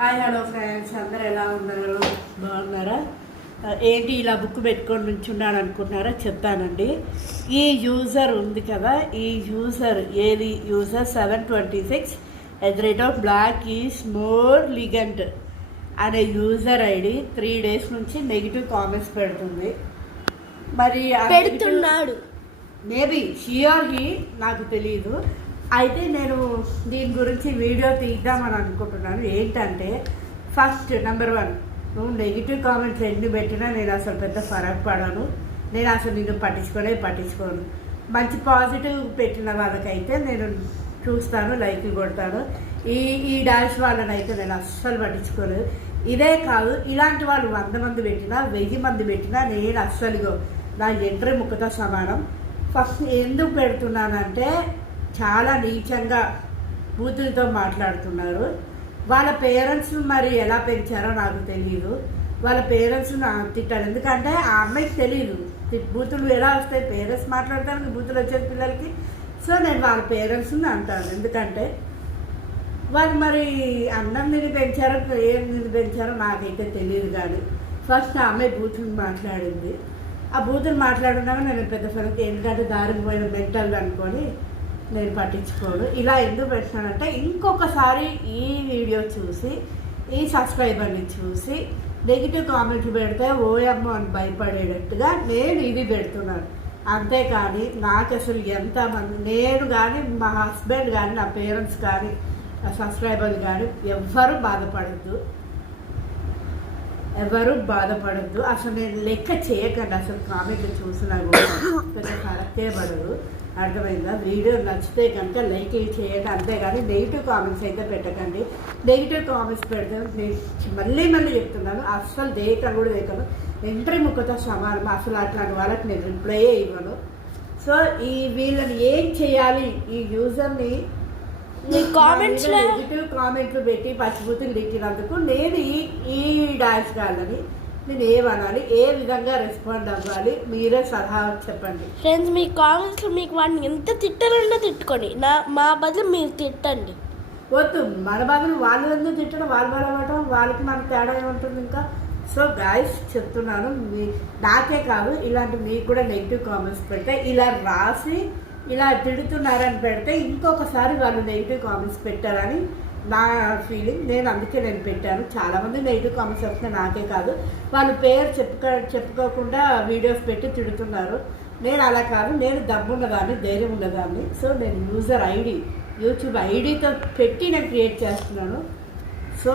Hi hello friends, అందరు ఎలా ఉన్నారు? బాగున్నారా? ఏంటి ఇలా బుక్ పెట్టుకొని నుంచున్నాను అనుకుంటున్నారా? చెప్తానండి. ఈ యూజర్ ఉంది కదా, ఈ యూజర్ ఏది user 726 @black is more ligand అనే యూజర్ ఐడి 3 days నుంచి నెగిటివ్ కామెంట్స్ పెడుతుంది. మరి పెడుతున్నాడు, మేబీ షీ ఆర్ హీ, నాకు తెలియదు. అయితే నేను దీని గురించి వీడియో తీద్దామని అనుకుంటున్నాను. ఏంటంటే ఫస్ట్ నెంబర్ 1, నువ్వు నెగిటివ్ కామెంట్స్ ఎన్ని పెట్టినా నేను అసలు పెద్ద ఫరక్ పడను. నేను అసలు నిన్ను పట్టించుకోను. మంచి పాజిటివ్ పెట్టిన వాళ్ళకైతే నేను చూస్తాను, లైక్లు కొడతాను. ఈ డాష్ వాళ్ళని అయితే నేను అస్సలు పట్టించుకోలేదు. ఇదే కాదు, ఇలాంటి వాళ్ళు 100 మంది పెట్టినా 1000 మంది పెట్టినా నేను అస్సలుగా నా ఎంట్రీ ముక్కతో సమానం. ఫస్ట్ ఎందుకు పెడుతున్నానంటే చాలా నీచంగా బూతులతో మాట్లాడుతున్నారు. వాళ్ళ పేరెంట్స్ మరి ఎలా పెంచారో నాకు తెలియదు. వాళ్ళ పేరెంట్స్ తిట్టారు, ఎందుకంటే ఆ అమ్మాయికి తెలియదు బూతులు ఎలా వస్తాయి. పేరెంట్స్ మాట్లాడటానికి బూతులు వచ్చేది పిల్లలకి. సో నేను వాళ్ళ పేరెంట్స్ని అంటాను, ఎందుకంటే వాళ్ళు మరి అన్నం తిని పెంచారో ఏం తిని పెంచారో నాకైతే తెలియదు. కానీ ఫస్ట్ ఆ అమ్మాయి బూతులు మాట్లాడింది. ఆ బూతులు మాట్లాడున్నాక నేను పెద్ద ఫలితం, ఎందుకంటే దారికి పోయిన మెంటల్ అనుకొని నేను పట్టించుకోను. ఇలా ఎందుకు పెట్టినానంటే ఇంకొకసారి ఈ వీడియో చూసి ఈ సబ్స్క్రైబర్ని చూసి నెగిటివ్ కామెంట్లు పెడితే ఓయమ్మ అని భయపడేటట్టుగా నేను ఇది పెడుతున్నాను. అంతేకాని నాకు అసలు ఎంతమంది, నేను కానీ మా హస్బెండ్ కానీ నా పేరెంట్స్ కానీ నా సబ్స్క్రైబర్లు కానీ ఎవరు బాధపడద్దు. అసలు నేను లెక్క చేయకండి. అసలు కామెంట్లు చూసినా కూడా పెద్ద కరెక్టే పడదు. అర్థమైందా? వీడియో నచ్చితే కనుక లైక్ చేయండి, అంతేగాని నెగిటివ్ కామెంట్స్ అయితే పెట్టకండి. నెగిటివ్ కామెంట్స్ పెడితే నేను మళ్ళీ చెప్తున్నాను, అస్సలు దేకను. ఎంట్రీ ముక్కతో సమానం. అసలు అట్లాంటి వాళ్ళకి నేను రిప్లై ఇవ్వను. సో వీళ్ళని ఏం చేయాలి? ఈ యూజర్ని నెగిటివ్ కామెంట్లు పెట్టి పచ్చిబూతులు తిట్టినందుకు నేను ఈ డాన్స్ కాదని నేను ఏమనాలి, ఏ విధంగా రెస్పాండ్ అవ్వాలి, మీరే సలహా చెప్పండి. ఫ్రెండ్స్, మీ కామెంట్స్ మీకు వాడిని ఎంత తిట్టాలన్నా తిట్టుకోండి, మా బదులు మీరు తిట్టండి. వద్దు, మన బదులు వాళ్ళు ఎందుకు తిట్టడం, వాళ్ళు బలపడటం, వాళ్ళకి మనకు తేడా ఏముంటుంది ఇంకా. సో గాయస్ చెప్తున్నాను, నాకే కాదు, ఇలాంటి మీకు కూడా నెగిటివ్ కామెంట్స్ పెడితే ఇలా రాసి ఇలా తిడుతున్నారని పెడితే ఇంకొకసారి వాళ్ళు నెగిటివ్ కామెంట్స్ పెట్టారని నా ఫీలింగ్. నేను అందుకే నేను పెట్టాను. చాలామంది నెగిటివ్ కామెంట్స్ వస్తే నాకే కాదు, వాళ్ళు పేరు చెప్పుకోకుండా వీడియోస్ పెట్టి తిడుతున్నారు. నేను అలా కాదు, నేను దమ్మున్నదాన్ని, ధైర్యం ఉన్నదాన్ని. సో నేను యూట్యూబ్ ఐడితో పెట్టి నేను క్రియేట్ చేస్తున్నాను. సో